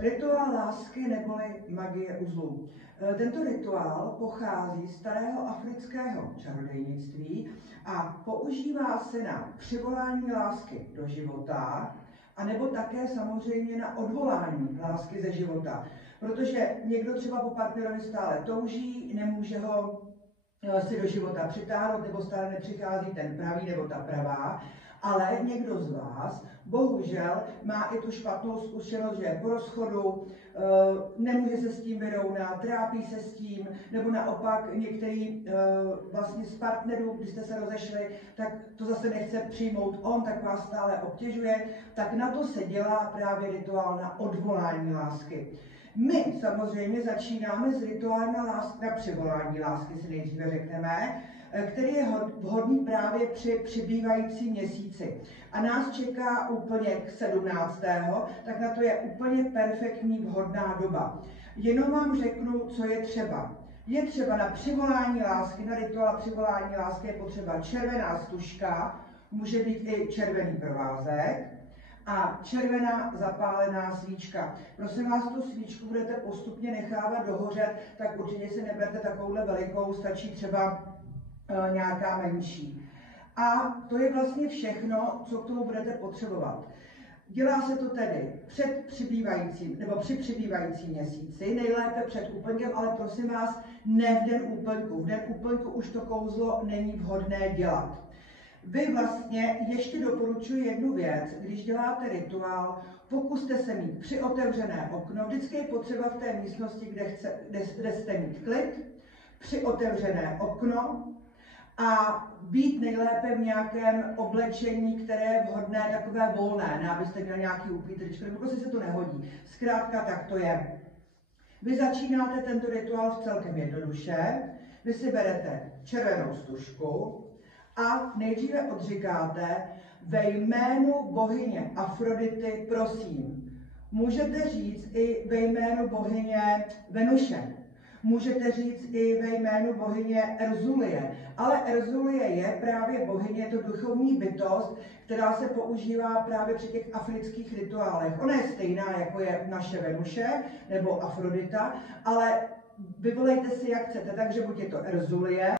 Rituál lásky neboli magie uzlů. Tento rituál pochází z starého afrického čarodějnictví a používá se na přivolání lásky do života, anebo také samozřejmě na odvolání lásky ze života. Protože někdo třeba po partnerovi stále touží, nemůže ho si do života přitáhnout, nebo stále nepřichází ten pravý nebo ta pravá, ale někdo z vás bohužel má i tu špatnou zkušenost, že je po rozchodu, nemůže se s tím vyrovnat, trápí se s tím, nebo naopak některý vlastně z partnerů, když jste se rozešli, tak to zase nechce přijmout on, tak vás stále obtěžuje, tak na to se dělá právě rituál na odvolání lásky. My samozřejmě začínáme s rituálem na přivolání lásky, si nejdříve řekneme, který je vhodný právě při přibývajícím měsíci. A nás čeká úplně k 17. tak na to je úplně perfektní vhodná doba. Jenom vám řeknu, co je třeba. Je třeba na přivolání lásky, na rituál přivolání lásky je potřeba červená stužka, může být i červený provázek, a červená zapálená svíčka. Prosím vás, tu svíčku budete postupně nechávat dohořet, tak určitě si neberte takovouhle velikou, stačí třeba nějaká menší. A to je vlastně všechno, co k tomu budete potřebovat. Dělá se to tedy před přibývajícím, nebo při přibývajícím měsíci, nejlépe před úplňkem, ale prosím vás, ne v den úplňku. V den úplňku už to kouzlo není vhodné dělat. Vy vlastně ještě doporučuji jednu věc, když děláte rituál, pokuste se mít přiotevřené okno, vždycky je potřeba v té místnosti, kde jste mít klid, přiotevřené okno a být nejlépe v nějakém oblečení, které je vhodné, takové volné, ne abyste měli nějaký upítričko, nebo prostě se to nehodí. Zkrátka tak to je. Vy začínáte tento rituál v celkem jednoduše, vy si berete červenou stužku, a nejdříve odříkáte ve jménu bohyně Afrodity prosím. Můžete říct i ve jménu bohyně Venuše. Můžete říct i ve jménu bohyně Erzulie. Ale Erzulie je právě bohyně, je to duchovní bytost, která se používá právě při těch afrických rituálech. Ona je stejná, jako je naše Venuše nebo Afrodita, ale vyvolejte si, jak chcete, takže buď je to Erzulie,